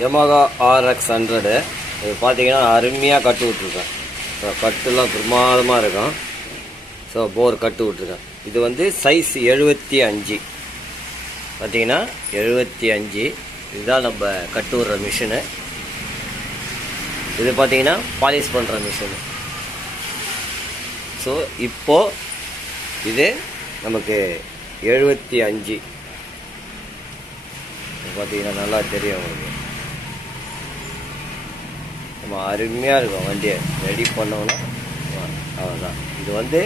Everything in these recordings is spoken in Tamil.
Yamaha RX100 இது பார்த்தீங்கன்னா அருமையாக கட்டு விட்ருக்கேன். ஸோ கட்டுலாம் பிரமாதமாக இருக்கும். ஸோ போர் கட்டு விட்ருக்கேன். இது வந்து சைஸ் 75 பார்த்தீங்கன்னா 75. இதுதான் நம்ம கட்டு விடுற மிஷினு. இது பார்த்தீங்கன்னா பாலிஷ் பண்ணுற மிஷினு. ஸோ இப்போது இது நமக்கு 75 பார்த்தீங்கன்னா நல்லா தெரியும் உங்களுக்கு. நம்ம அருமையாக இருக்கும். வண்டியை ரெடி பண்ணோன்னா அவ்வளோதான். இது வந்து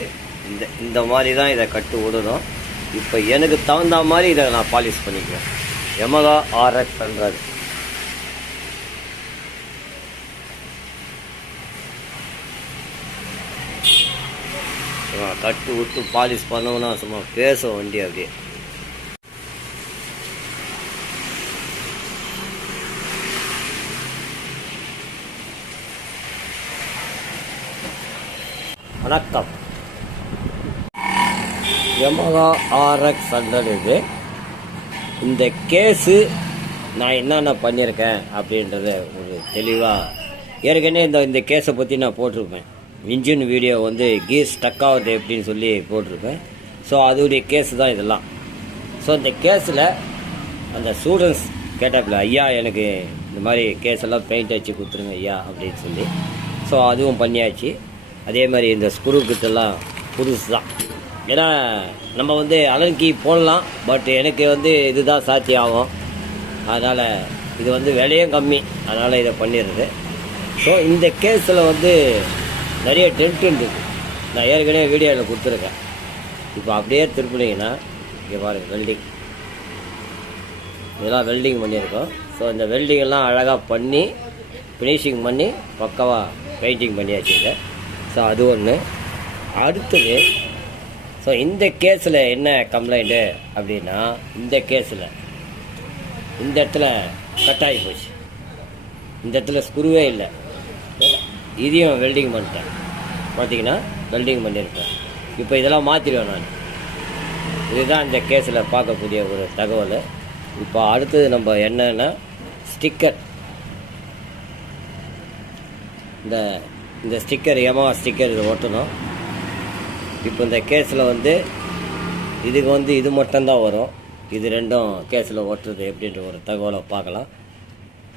இந்த மாதிரி தான் இதை கட்டு விடணும். இப்போ எனக்கு தகுந்த மாதிரி இதை நான் பாலிஷ் பண்ணிக்குவேன். Yamaha RX100 கட்டு விட்டு பாலிஷ் பண்ணோம்னா சும்மா பேசும் வண்டி அப்படியே. வணக்கம். Yamaha RX100 இது. இந்த கேஸு நான் என்னென்ன பண்ணியிருக்கேன் அப்படின்றத ஒரு தெளிவாக ஏற்கனவே இந்த கேஸை பற்றி நான் போட்டிருப்பேன். இன்ஜின் வீடியோ வந்து கீர் ஸ்டக் ஆகுது எப்படின்னு சொல்லி போட்டிருப்பேன். ஸோ அதோடைய கேஸு தான் இதெல்லாம். ஸோ இந்த கேஸில் அந்த ஸ்டூடெண்ட்ஸ் கேட்டாப்பில், ஐயா எனக்கு இந்த மாதிரி கேஸெல்லாம் பெயிண்ட் அடித்து கொடுத்துருங்க ஐயா அப்படின்னு சொல்லி. ஸோ அதுவும் பண்ணியாச்சு. அதே மாதிரி இந்த ஸ்க்ரூ கிட்டெல்லாம் புதுசு தான். ஏன்னா நம்ம வந்து அலன்கி போடலாம், பட் எனக்கு வந்து இதுதான் சாத்தி ஆகும். அதனால் இது வந்து விலையும் கம்மி, அதனால் இதை பண்ணிடுறது. ஸோ இந்த கேஸில் வந்து நிறைய டென்ட் இருக்குது. நான் ஏற்கனவே வீடியோவில் கொடுத்துருக்கேன். இப்போ அப்படியே திருப்பினீங்கன்னா இங்கே பாருங்கள், வெல்டிங், இதெல்லாம் வெல்டிங் பண்ணியிருக்கோம். ஸோ இந்த வெல்டிங்கெல்லாம் அழகாக பண்ணி ஃபினிஷிங் பண்ணி பக்காவாக பெயிண்டிங் பண்ணியாச்சு இதை. ஸோ அது ஒன்று. அடுத்தது, ஸோ இந்த கேஸில் என்ன கம்ப்ளைண்ட்டு அப்படின்னா, இந்த கேஸில் இந்த இடத்துல கட் ஆகி போச்சு. இந்த இடத்துல ஸ்க்ரூவே இல்லை. இதையும் வெல்டிங் பண்ணிட்டேன். பார்த்தீங்கன்னா வெல்டிங் பண்ணியிருக்கேன். இப்போ இதெல்லாம் மாற்றிடுவேன் நான். இதுதான் இந்த கேஸில் பார்க்கக்கூடிய ஒரு தகவல். இப்போ அடுத்தது நம்ம என்னன்னா ஸ்டிக்கர். இந்த ஸ்டிக்கர், Yamaha ஸ்டிக்கர் இது ஒட்டணும். இப்போ இந்த கேஸில் வந்து இதுக்கு வந்து இது மட்டும்தான் வரும். இது ரெண்டும் கேஸில் ஓட்டுறது எப்படின்ற ஒரு தகவலை பார்க்கலாம்.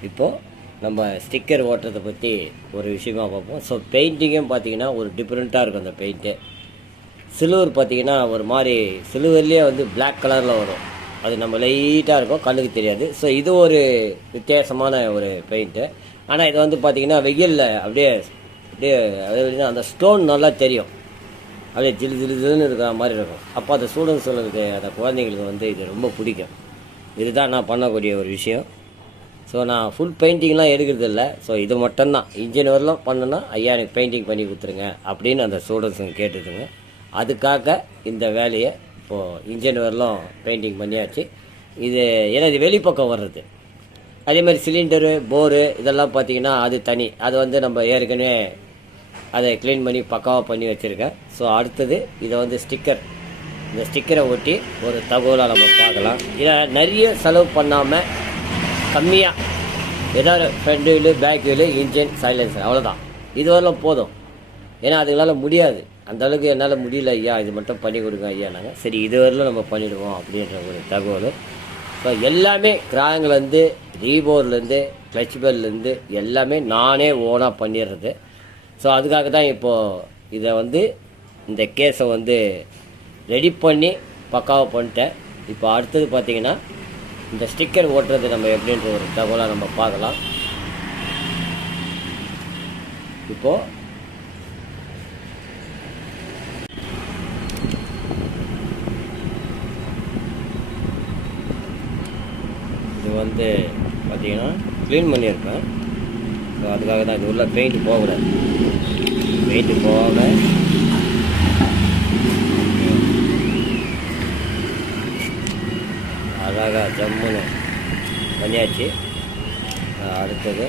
இப்போது நம்ம ஸ்டிக்கர் ஓட்டுறதை பற்றி ஒரு விஷயமாக பார்ப்போம். ஸோ பெயிண்டிங்கும் பார்த்திங்கன்னா ஒரு டிஃப்ரெண்ட்டாக இருக்கும். அந்த பெயிண்ட்டு சில்வர் பார்த்திங்கன்னா ஒரு மாதிரி சில்வர்லேயே வந்து பிளாக் கலரில் வரும். அது நம்ம லைட்டாக இருக்கும், கண்ணுக்கு தெரியாது. ஸோ இது ஒரு வித்தியாசமான ஒரு பெயிண்ட்டு. ஆனால் இது வந்து பார்த்திங்கன்னா வெயிலில் அப்படியே அப்படியே அந்த ஸ்டோன் நல்லா தெரியும். அப்படியே ஜிலுன்னு இருக்கிற மாதிரி இருக்கும். அப்போ அந்த ஸ்டூடெண்ட்ஸுங்களுக்கு, அந்த குழந்தைங்களுக்கு வந்து இது ரொம்ப பிடிக்கும். இதுதான் நான் பண்ணக்கூடிய ஒரு விஷயம். ஸோ நான் ஃபுல் பெயிண்டிங்லாம் எடுக்கிறது இல்லை. ஸோ இது மட்டும்தான். இன்ஜின் வரலாம் பண்ணணுன்னா, ஐயா எனக்கு பெயிண்டிங் பண்ணி கொடுத்துருங்க அப்படின்னு அந்த ஸ்டூடெண்ட்ஸுங்க கேட்டுதுங்க. அதுக்காக இந்த வேலையை இப்போது இன்ஜின் வரலாம் பெயிண்டிங் பண்ணியாச்சு. இது ஏன்னா இது வெளிப்பக்கம் வர்றது. அதே மாதிரி சிலிண்டரு, போரு இதெல்லாம் பார்த்திங்கன்னா அது தனி. அது வந்து நம்ம ஏற்கனவே அதை க்ளீன் பண்ணி பக்காவாக பண்ணி வச்சுருக்கேன். ஸோ அடுத்தது இதை வந்து ஸ்டிக்கர். இந்த ஸ்டிக்கரை ஒட்டி ஒரு தகவலாக நம்ம பார்க்கலாம். இதை நிறைய செலவு பண்ணாமல் கம்மியாக ஏதாவது front wheel, back wheel, engine, silencer, அவ்வளோதான். இது வரலாம் போதும். ஏன்னா அதுங்களால் முடியாது, அந்தளவுக்கு என்னால் முடியல ஐயா, இது மட்டும் பண்ணி கொடுங்க ஐயா. நாங்கள் சரி இது வரலாம் நம்ம பண்ணிவிடுவோம் அப்படின்ற ஒரு தகவல். ஸோ எல்லாமே கிராங்க்லேருந்து, ரீபோர்லேருந்து, கிளச் பெல்லேருந்து எல்லாமே நானே ஓனாக பண்ணிடுறது. ஸோ அதுக்காக தான் இப்போது இதை வந்து இந்த கேஸை வந்து ரெடி பண்ணி பக்காவாக பண்ணிட்டேன். இப்போ அடுத்தது பார்த்திங்கன்னா இந்த ஸ்டிக்கர் ஓட்டுறது நம்ம எப்படின்ற ஒரு தகவலாக நம்ம பார்க்கலாம். இப்போது இது வந்து பார்த்திங்கன்னா க்ளீன் பண்ணியிருக்கேன். ஸோ அதுக்காக தான் இது உள்ள பெயிண்ட் போகக்கூடாது. பெயிண்ட்டு போகாமல் அழகாக ஜம்முன்னு பண்ணியாச்சு. அடுத்தது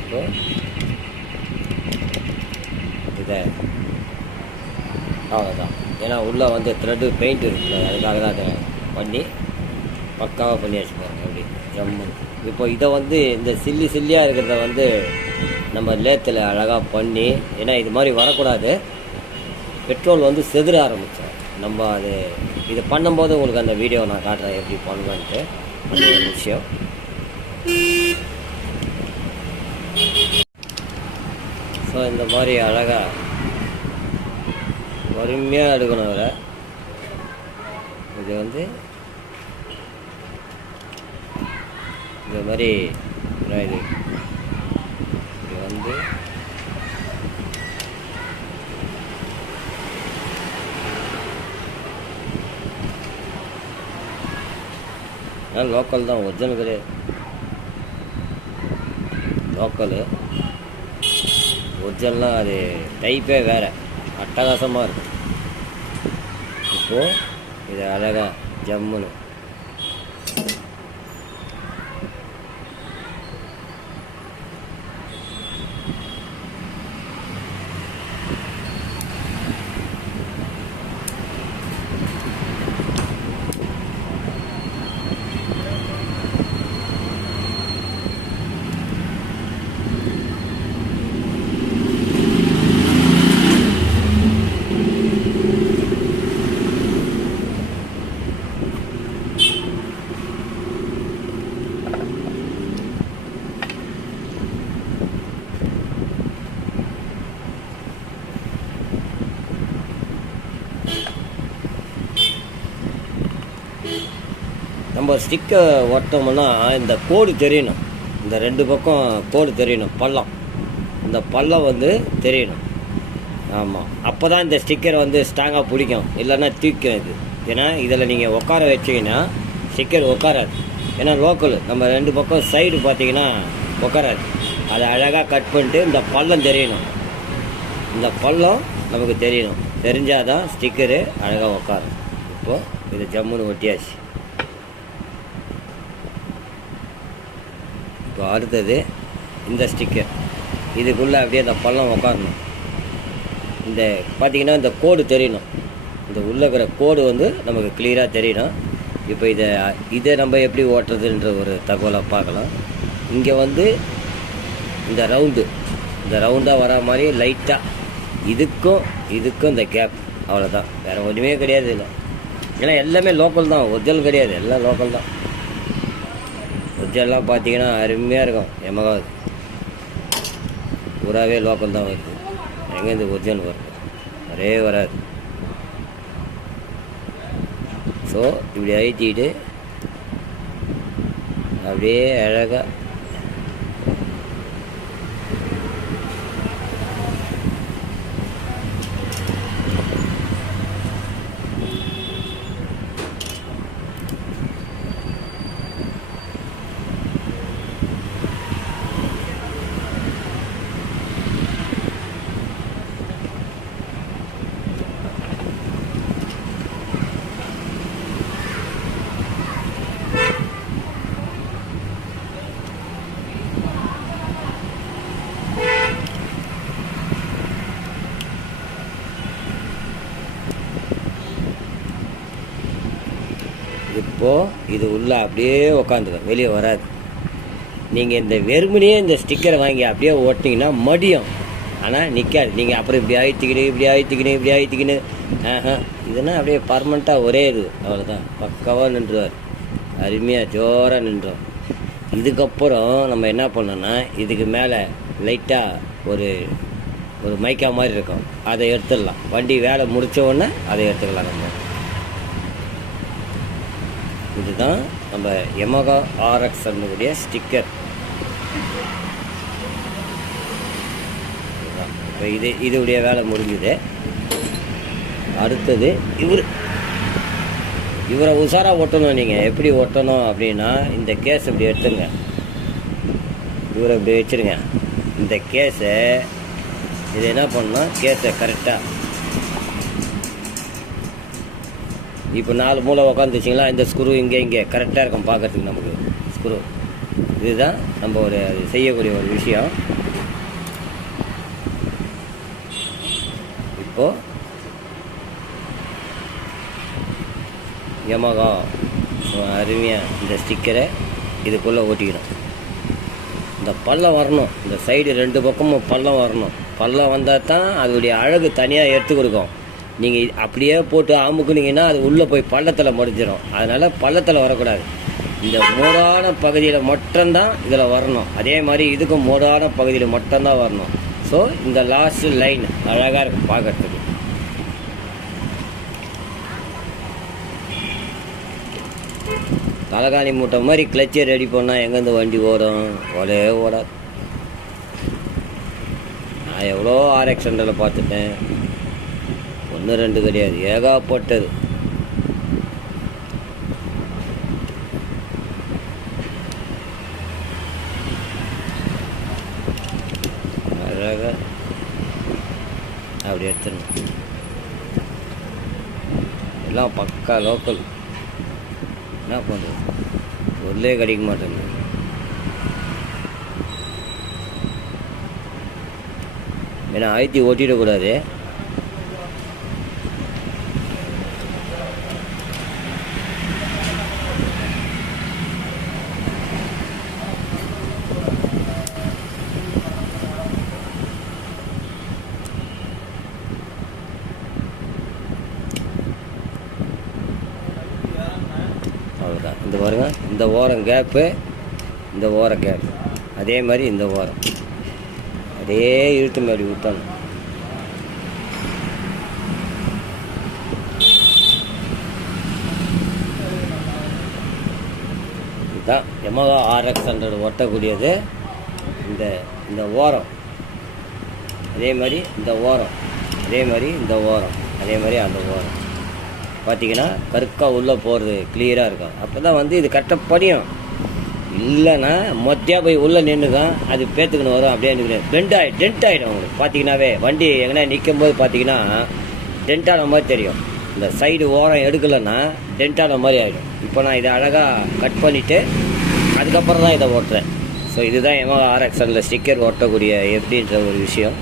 இப்போது இதை அவ்வளோதான். ஏன்னா உள்ளே வந்து த்ரெட்டு பெயிண்ட் இருக்குல்ல, அதுக்காக தான் அதை பண்ணி பக்காவாக பண்ணியாச்சு பாருங்கள் அப்படி. ஜம்முன்னு. இப்போ இதை வந்து இந்த சில்லியாக இருக்கிறத வந்து நம்ம லேத்தில் அழகாக பண்ணி, ஏன்னா இது மாதிரி வரக்கூடாது, பெட்ரோல் வந்து செதுற ஆரம்பித்தோம். நம்ம அது இது பண்ணும்போது உங்களுக்கு அந்த வீடியோ நான் காட்டுறேன் எப்படி பண்ணலான்ட்டு. அது ஒரு விஷயம். ஸோ இந்த மாதிரி அழகாக பொறுமையாக எடுக்கணும். அதில் இது வந்து இந்த மாதிரி இது வந்து லோக்கல் தான், ஒரிஜினல் கிடையாது. லோக்கலு ஒரிஜினல்லாம் அது டைப்பே வேறு, அட்டகாசமாக இருக்கும். இப்போது இது அழகாக ஜம்முன்னு நம்ம ஸ்டிக்கை ஒட்டோம்னா இந்த கோடு தெரியணும். இந்த 2 பக்கம் கோடு தெரியணும், பள்ளம். இந்த பள்ளம் வந்து தெரியணும். ஆமாம், அப்போ தான் இந்த ஸ்டிக்கர் வந்து ஸ்ட்ராங்காக பிடிக்கும், இல்லைன்னா தூக்கும் இது. ஏன்னா இதில் நீங்கள் உட்கார வச்சிங்கன்னா ஸ்டிக்கர் உட்காராது. ஏன்னா லோக்கல் நம்ம 2 பக்கம் சைடு பார்த்தீங்கன்னா உட்காராது. அதை அழகாக கட் பண்ணிட்டு இந்த பள்ளம் தெரியணும். இந்த பள்ளம் நமக்கு தெரியணும், தெரிஞ்சால் தான் ஸ்டிக்கரு அழகாக உட்காரும். இப்போது இது ஜம்முன்னு ஒட்டியாச்சு. இப்போ அடுத்தது இந்த ஸ்டிக்கர், இதுக்குள்ளே அப்படியே அந்த பள்ளம் உட்காரணும். இந்த பார்த்திங்கன்னா இந்த கோடு தெரியணும், இந்த உள்ளே இருக்கிற கோடு வந்து நமக்கு கிளியராக தெரியணும். இப்போ இதை நம்ம எப்படி ஓட்டுறதுன்ற ஒரு தகவலை பார்க்கலாம். இங்கே வந்து இந்த ரவுண்டாக வர மாதிரி லைட்டாக இதுக்கும் இந்த கேப், அவ்வளோதான், வேறு ஒன்றுமே கிடையாது இல்லை. ஏன்னா எல்லாமே லோக்கல் தான், ஒரிஜினல் கிடையாது, எல்லாம் லோக்கல் தான். ஒரிஜினல்லாம் பார்த்தீங்கன்னா அருமையாக இருக்கும். எமகா பூராவே லோக்கல் தான் வருது, எங்கேருந்து ஒரிஜினல் வருது வரவே வராது. ஸோ இப்படி அழுத்திட்டு அப்படியே அழகாக இப்போது இது உள்ளே அப்படியே உக்காந்துக்கும், வெளியே வராது. நீங்கள் இந்த வெறுமனையே இந்த ஸ்டிக்கரை வாங்கி அப்படியே ஓட்டிங்கன்னா மடியும், ஆனால் நிற்காது. நீங்கள் அப்புறம் இப்படி அழுத்திக்கின்னு இதுனா அப்படியே பர்மனெண்ட்டாக ஒரே இது, அவ்வளோதான், பக்காவாக நின்றுவார், அருமையாக ஜோராக நின்றோம். இதுக்கப்புறம் நம்ம என்ன பண்ணோன்னா, இதுக்கு மேலே லைட்டாக ஒரு மைக்கா மாதிரி இருக்கும், அதை எடுத்துடலாம். வண்டி வேலை முடித்த உடனே அதை எடுத்துக்கலாம் நம்ம. இதுதான் நம்ம யமகா RX கூடிய ஸ்டிக்கர். இப்போ இதுடைய வேலை முடிஞ்சுது. அடுத்தது இவரை உஷாராக ஒட்டணும். நீங்கள் எப்படி ஒட்டணும் அப்படின்னா, இந்த கேஸ் இப்படி எடுத்துங்க, இவரை இப்படி வச்சுருங்க. இந்த கேஸை இது என்ன பண்ணணும், கேஸை கரெக்டாக இப்போ 4 மூளை உக்காந்துச்சிங்களா, இந்த ஸ்க்ரூ இங்கே கரெக்டாக இருக்கும் பார்க்குறதுக்கு நமக்கு ஸ்க்ரூ. இதுதான் நம்ம அது செய்யக்கூடிய ஒரு விஷயம். இப்போது யமகா அருமையாக இந்த ஸ்டிக்கரை இதுக்குள்ளே ஓட்டிக்கணும். இந்த பள்ளம் வரணும், இந்த சைடு 2 பக்கமும் பள்ளம் வரணும். பள்ளம் வந்தால் தான் அதோடைய அழகு தனியாக எடுத்து கொடுக்கும். நீங்கள் அப்படியே போட்டு அமுக்குனீங்கன்னா அது உள்ளே போய் பள்ளத்தில் முடிஞ்சிடும். அதனால் பள்ளத்தில் வரக்கூடாது. இந்த மோடான பகுதியில் மட்டும்தான் இதில் வரணும். அதே மாதிரி இதுக்கும் மோடான பகுதியில் மட்டும்தான் வரணும். ஸோ இந்த லாஸ்ட் லைன் அழகாக இருக்கும் பார்க்கறதுக்கு. தலகாணி மூட்டை மாதிரி கிளச்சை ரெடி பண்ணால் எங்கேருந்து வண்டி ஓடும்? ஓடாது. நான் எவ்வளோ RX 100 பார்த்துட்டேன். 1 2 கிடையாது, ஏகப்பட்டது. அழகாக அப்படி எடுத்துடணும். எல்லாம் பக்கா லோக்கல். என்ன பண்ணுறது, பொருளே கிடைக்க மாட்டேங்குது. ஏன்னா ஆயத்தி ஓட்டிடக்கூடாது. அவ்வளோதான். இந்த பாருங்க, இந்த ஓரம் கேப்பு, இந்த ஓரம் கேப்பு, அதே மாதிரி இந்த ஓரம் அதே இழுத்து மாதிரி விட்டணும். இதுதான் Yamaha RX 100 ஓட்டக்கூடியது. இந்த ஓரம் அதே மாதிரி இந்த ஓரம், அதே மாதிரி இந்த ஓரம், அதே மாதிரி அந்த ஓரம் பார்த்தீங்கன்னா கருக்கா உள்ளே போகிறது கிளியராக இருக்கும். அப்போ தான் வந்து இது கரெக்டாக படியும். இல்லைன்னா மொத்தியாக போய் உள்ளே நின்றுதான் அது பேத்துக்குன்னு வரும். அப்படியே டென்ட் ஆகிடும். உங்களுக்கு பார்த்தீங்கன்னாவே வண்டி எங்கன்னா நிற்கும் போது பார்த்தீங்கன்னா டென்ட்டான மாதிரி தெரியும். இந்த சைடு ஓரம் எடுக்கலைன்னா டென்ட்டான மாதிரி ஆகிடும். இப்போ நான் இதை அழகாக கட் பண்ணிவிட்டு அதுக்கப்புறம் தான் இதை ஓட்டுறேன். ஸோ இதுதான் Yamaha RX 100 ஸ்டிக்கர் ஓட்டக்கூடிய எப்படின்ற ஒரு விஷயம்.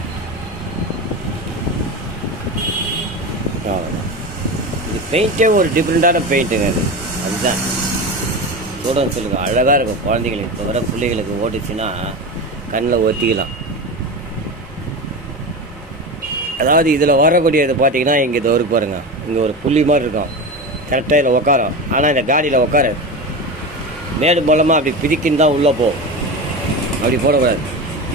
அவ்வளோதான். இது பெயிண்ட்டே ஒரு டிஃப்ரெண்ட்டான பெயிண்ட்டுங்க. அதுதான் ஸ்டூடெண்ட்ஸ் சொல்லுங்க, அழகாக இருக்கும். குழந்தைங்களுக்கு இப்போ வர பிள்ளைகளுக்கு ஓட்டுச்சுன்னா கண்ணில் ஒத்திக்கலாம். அதாவது இதில் வரக்கூடியது பார்த்தீங்கன்னா இங்கே இது ஒரு பாருங்க, இங்கே ஒரு புள்ளி மாதிரி இருக்கும். கரெக்டாக இதில் உட்காரும். ஆனால் இந்த காடியில் உட்காரு மேடு மூலமாக அப்படி பிதிக்கின்னு தான் உள்ளே போகும். அப்படி போடக்கூடாது.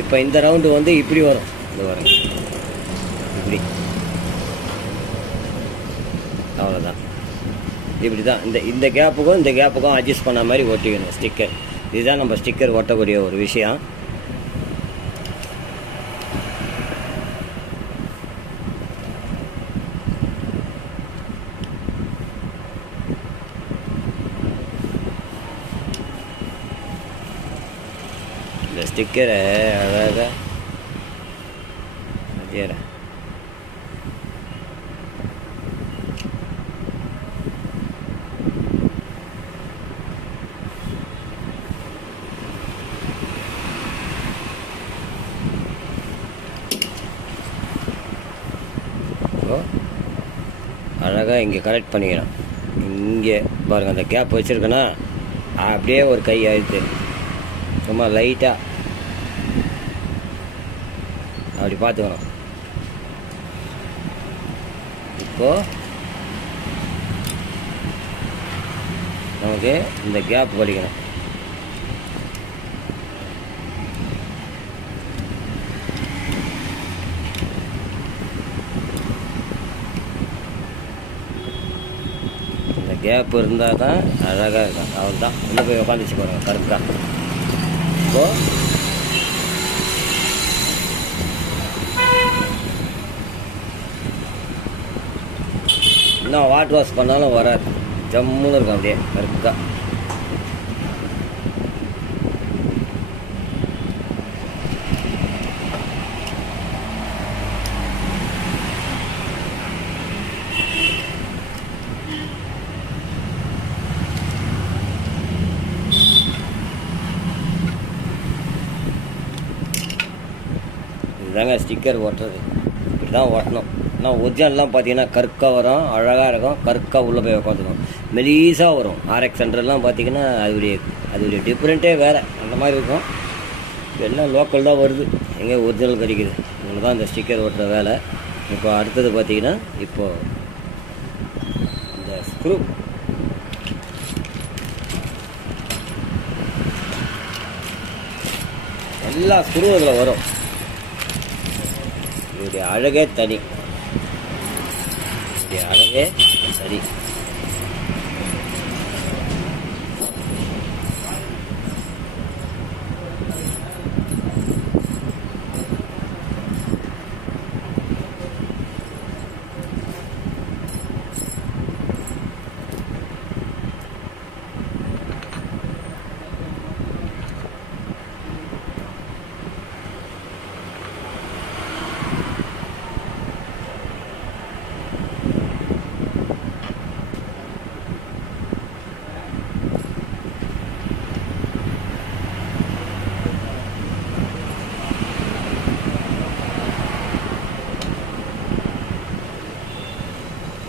இப்போ இந்த ரவுண்டு வந்து இப்படி வரும். இது வருங்க இப்படி. அவ்வளோதான். இப்படி தான் இந்த கேப்புக்கும் அட்ஜஸ்ட் பண்ண மாதிரி ஒட்டிக்கணும் ஸ்டிக்கர். இதுதான் நம்ம ஸ்டிக்கர் ஒட்டக்கூடிய ஒரு விஷயம். இந்த ஸ்டிக்கரை அழகாக அழகாக இங்கே கனெக்ட் பண்ணிக்கணும். இங்கே பாருங்கள், அந்த கேப் வச்சுருக்கேன்னா அப்படியே ஒரு கை அழுத்து சும்மா லைட்டாக அப்படி பார்த்துக்கணும். இப்போது நமக்கு இந்த கேப் படிக்கணும். கேப் இருந்தால் தான் அழகாக இருக்கும். அவள் தான் உள்ளே போய் உட்காந்துச்சு பாருங்க கருத்தாக. இப்போது இன்னும் வாட்டர் வாஷ் பண்ணாலும் வராது, ஜம்முன்னு இருக்கும் அப்படியே கருத்தாக. இதுதாங்க ஸ்டிக்கர் ஓட்டுறது. இப்படி தான் ஓட்டணும். ஆனால் ஒரிஜினல்லாம் பார்த்தீங்கன்னா கற்கா வரும், அழகாக இருக்கும். கற்கா உள்ளே போய் உட்காந்துக்கும், மெலீஸாக வரும். RX 100 பார்த்தீங்கன்னா அதோடைய அதோடைய டிஃப்ரெண்ட்டே வேறு அந்த மாதிரி இருக்கும். எல்லாம் லோக்கல் தான் வருது, எங்கே ஒரிஜினல் கிடைக்குது. இங்கே தான் இந்த ஸ்டிக்கர் ஓட்டுற வேலை. இப்போ அடுத்தது பார்த்தீங்கன்னா இப்போது இந்த ஸ்க்ரூ எல்லா ஸ்க்ரூ அதில் வரும். இதோடைய அழகே தனி, இதோடைய அழகே சரி.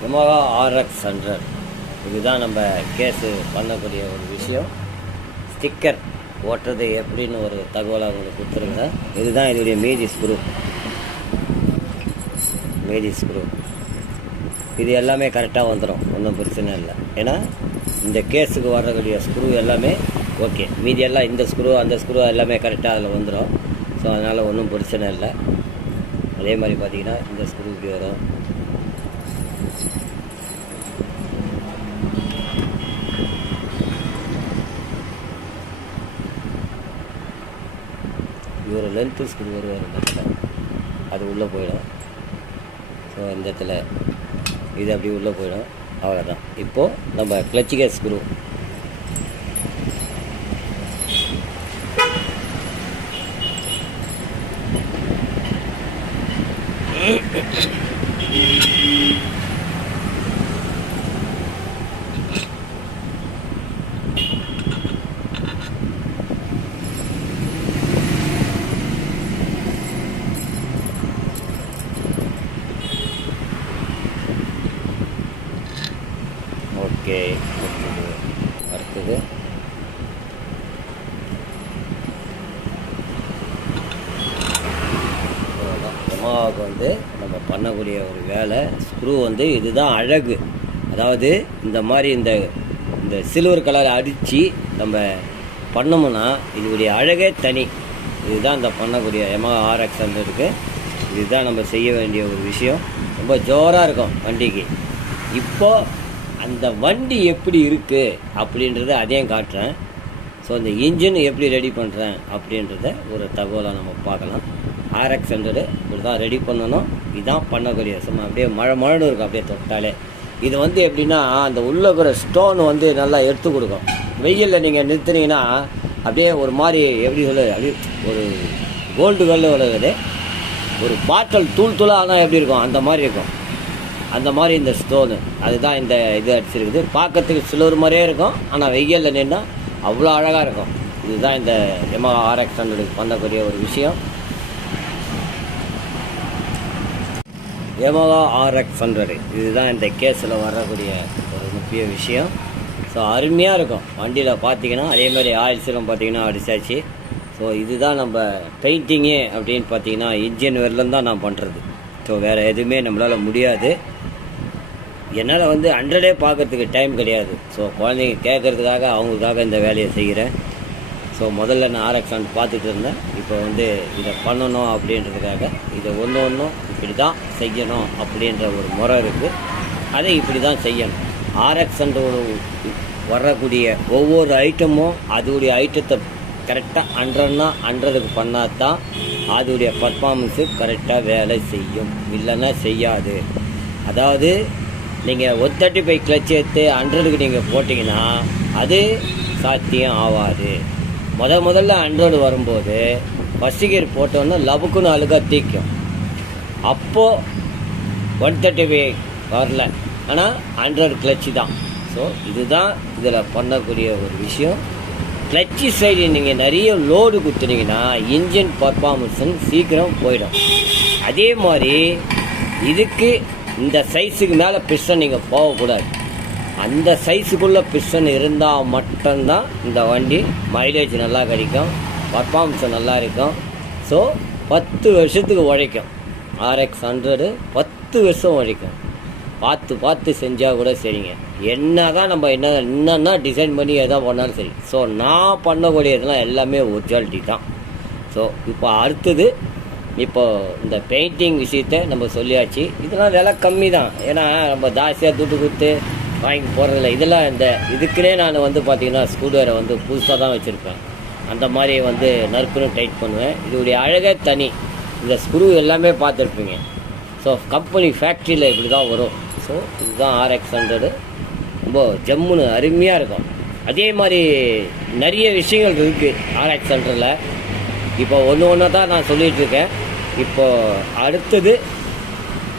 Yamaha RX 100 இதுதான் நம்ம கேஸு பண்ணக்கூடிய ஒரு விஷயம். ஸ்டிக்கர் ஓட்டுறது எப்படின்னு ஒரு தகவலாக உங்களுக்கு கொடுத்துருங்க. இதுதான் இதோடைய மேஜி ஸ்க்ரூ. இது எல்லாமே கரெக்டாக வந்துடும், ஒன்றும் பிரச்சனை இல்லை. ஏன்னா இந்த கேஸுக்கு வரக்கூடிய ஸ்க்ரூ எல்லாமே ஓகே. மீதி எல்லாம் இந்த ஸ்க்ரூ அந்த ஸ்க்ரூ எல்லாமே கரெக்டாக அதில் வந்துடும். ஸோ அதனால் ஒன்றும் பிரச்சனை இல்லை. அதே மாதிரி பார்த்திங்கன்னா இந்த ஸ்க்ரூ இப்படி வரும். ஒரு லென்த்து ஸ்க்ரூ வருவார் இந்த இடத்துல, அது உள்ளே போயிடும். ஸோ இந்த இடத்துல இது அப்படி உள்ளே போயிடும், அவ்வளோதான். இப்போது நம்ம கிளட்ச் கேஸ் ஸ்க்ரூ ஓகே. அடுத்தது Yamahaவுக்கு வந்து நம்ம பண்ணக்கூடிய ஒரு வேலை ஸ்க்ரூ வந்து இதுதான் அழகு. அதாவது இந்த மாதிரி இந்த சில்வர் கலர் அடித்து நம்ம பண்ணோம்னா இதோடைய அழகே தனி. இதுதான் இந்த பண்ணக்கூடிய Yamaha RX 100க்கு இதுதான் நம்ம செய்ய வேண்டிய ஒரு விஷயம். ரொம்ப ஜோராக இருக்கும் வண்டிக்கு. இப்போது அந்த வண்டி எப்படி இருக்குது அப்படின்றத அதையும் காட்டுறேன். ஸோ இந்த இன்ஜின் எப்படி ரெடி பண்ணுறேன் அப்படின்றத ஒரு தகவலாக நம்ம பார்க்கலாம். RX 100 இப்படி தான் ரெடி பண்ணணும். இதுதான் பண்ணக்கூடிய சும்மா அப்படியே மழைன்னு இருக்கும் அப்படியே தொட்டாலே. இது வந்து எப்படின்னா அந்த உள்ளே இருக்கிற ஸ்டோன் வந்து நல்லா எடுத்து கொடுக்கும். வெயிலில் நீங்கள் நிறுத்துனீங்கன்னா அப்படியே ஒரு மாதிரி எப்படி சொல்ல, அப்படியே ஒரு கோல்டு கல்ல விழுகுது, ஒரு பாட்டில் தூளாக ஆனால் எப்படி இருக்கும் அந்த மாதிரி இருக்கும். அந்த மாதிரி இந்த ஸ்டோனு அதுதான் இந்த இது அடிச்சிருக்குது. பார்க்கறதுக்கு சில்வர் மாதிரியே இருக்கும், ஆனால் வெயிலில் நின்னா அவ்வளோ அழகாக இருக்கும். இதுதான் இந்த Yamaha RX 100 பண்ணக்கூடிய ஒரு விஷயம். Yamaha RX 100 இதுதான் இந்த கேஸில் வரக்கூடிய ஒரு முக்கிய விஷயம். ஸோ அருமையாக இருக்கும் வண்டியில் பார்த்தீங்கன்னா. அதே மாதிரி ஆயில்ஸிலும் பார்த்தீங்கன்னா அடிச்சாச்சு. ஸோ இதுதான் நம்ம பெயிண்டிங்கே அப்படின்னு பார்த்தீங்கன்னா இன்ஜின் வரலும் தான் நான் பண்ணுறது. ஸோ வேறு எதுவுமே நம்மளால் முடியாது. என்னால் வந்து 100 பார்க்குறதுக்கு டைம் கிடையாது. ஸோ குழந்தைங்க கேட்குறதுக்காக அவங்களுக்காக இந்த வேலையை செய்கிறேன். ஸோ முதல்ல நான் RX 100 பார்த்துட்டு இருந்தேன். இப்போ வந்து இதை பண்ணணும் அப்படின்றதுக்காக இதை ஒன்றும் இப்படி தான் செய்யணும் அப்படின்ற ஒரு முறை இருக்குது. அதை இப்படி தான் செய்யணும். RX 100 வரக்கூடிய ஒவ்வொரு ஐட்டமும் அதோடைய ஐட்டத்தை கரெக்டாக 100க்கு பண்ணால் தான் அதோடைய பர்ஃபார்மன்ஸு கரெக்டாக வேலை செய்யும், இல்லைன்னா செய்யாது. அதாவது நீங்கள் 135 கிளச் எடுத்து 100க்கு நீங்கள் போட்டிங்கன்னா அது சாத்தியம் ஆகாது. முதல்ல 100 வரும்போது ஃபஸ்ட்டு கியர் போட்டோன்னா லபுக்குன்னு அழுகாக தீக்கும். அப்போது 135 வரல, ஆனால் 100 கிளச்சு தான். ஸோ இதுதான் இதில் பண்ணக்கூடிய ஒரு விஷயம். கிளச்சு சைடு நீங்கள் நிறைய லோடு கொடுத்துனீங்கன்னா இன்ஜின் பர்ஃபார்மன்ஸும் சீக்கிரம் போயிடும். அதே மாதிரி இதுக்கு இந்த சைஸுக்கு மேலே பிஸ்டன் நீங்கள் போகக்கூடாது. அந்த சைஸுக்குள்ளே பிஸ்டன் இருந்தால் மட்டும்தான் இந்த வண்டி மைலேஜ் நல்லா கிடைக்கும், பர்ஃபார்மன்ஸ் நல்லா இருக்கும். ஸோ 10 வருஷத்துக்கு உழைக்கும். RX 100 10 வருஷம் உழைக்கும். பார்த்து செஞ்சால் கூட சரிங்க. என்ன தான் நம்ம என்னென்னா டிசைன் பண்ணி எதா பண்ணாலும் சரி. ஸோ நான் பண்ணக்கூடியதெல்லாம் எல்லாமே ஒரிஜினாலிட்டி தான். ஸோ இப்போ அடுத்தது, இப்போ இந்த பெயிண்டிங் விஷயத்தை நம்ம சொல்லியாச்சு. இதெல்லாம் விலை கம்மி தான், ஏன்னா நம்ம ஜாஸ்தியாக துட்டு கொடுத்து வாங்கி போகிறதில்ல. இதெல்லாம் இந்த இதுக்குன்னே நான் வந்து பார்த்திங்கன்னா ஸ்கூடரை வந்து புதுசாக தான் வச்சுருப்பேன். அந்த மாதிரி வந்து நறுக்குன்னு டைட் பண்ணுவேன். இதோடைய அழகே தனி. இந்த ஸ்க்ரூ எல்லாமே பார்த்துருப்பீங்க. ஸோ கம்பெனி ஃபேக்ட்ரியில் இப்படி தான் வரும். ஸோ இதுதான் RX 100. ரொம்ப ஜம்முன்னு அருமையாக இருக்கும். அதே மாதிரி நிறைய விஷயங்கள் இருக்குது RX 100ல். இப்போ ஒன்று தான் நான் சொல்லிகிட்ருக்கேன். இப்போது அடுத்தது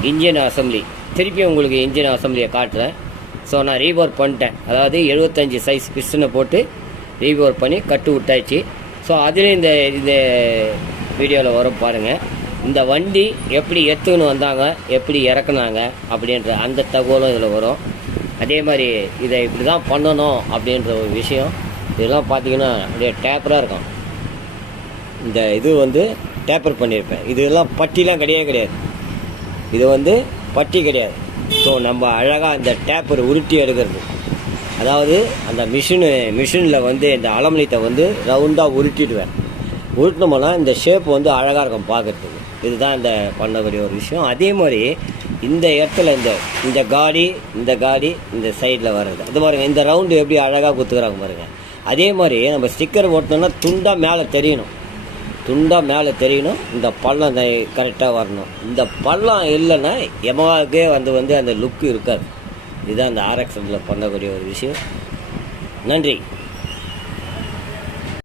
இன்ஜின் அசம்பிளி. திருப்பி உங்களுக்கு இன்ஜின் அசம்பிளியை காட்டுறேன். ஸோ நான் ரீவொர்க் பண்ணிட்டேன். அதாவது 75 சைஸ் பிஸ்டனை போட்டு ரீவொர்க் பண்ணி கட்டு விட்டாச்சு. ஸோ அதுலேயும் இந்த வீடியோவில் வரும் பாருங்கள். இந்த வண்டி எப்படி எடுத்துக்கின்னு வந்தாங்க, எப்படி இறக்குனாங்க அப்படின்ற அந்த தகவலும் இதில் வரும். அதே மாதிரி இதை இப்படி தான் பண்ணணும் அப்படின்ற ஒரு விஷயம். இதெல்லாம் பார்த்தீங்கன்னா அப்படியே டேப்பராக இருக்கும். இந்த இது வந்து டேப்பர் பண்ணியிருப்பேன். இதெல்லாம் பட்டிலாம் கிடையாது. இது வந்து பட்டி கிடையாது. ஸோ நம்ம அழகாக இந்த டேப்பர் உருட்டி எடுக்கிறது. அதாவது அந்த மிஷினில் வந்து இந்த அலுமினியத்தை வந்து ரவுண்டாக உருட்டிடுவேன். உருட்டினோம்னா இந்த ஷேப் வந்து அழகாக இருக்கும் பார்க்குறதுக்கு. இதுதான் இந்த பண்ணக்கூடிய ஒரு விஷயம். அதே மாதிரி இந்த இடத்துல இந்த காடி இந்த சைடில் வர்றது அது பாருங்கள். இந்த ரவுண்டு எப்படி அழகாக குத்துக்கிறாங்க பாருங்கள். அதே மாதிரி நம்ம ஸ்டிக்கர் ஓட்டினோம்னா துண்டாக மேலே தெரியணும். இந்த பள்ளம் கரெக்டாக வரணும். இந்த பள்ளம் இல்லைன்னா எமவாவுக்கே வந்து அந்த லுக்கு இருக்காது. இதுதான் இந்த RX 100ல் பண்ணக்கூடிய ஒரு விஷயம். நன்றி.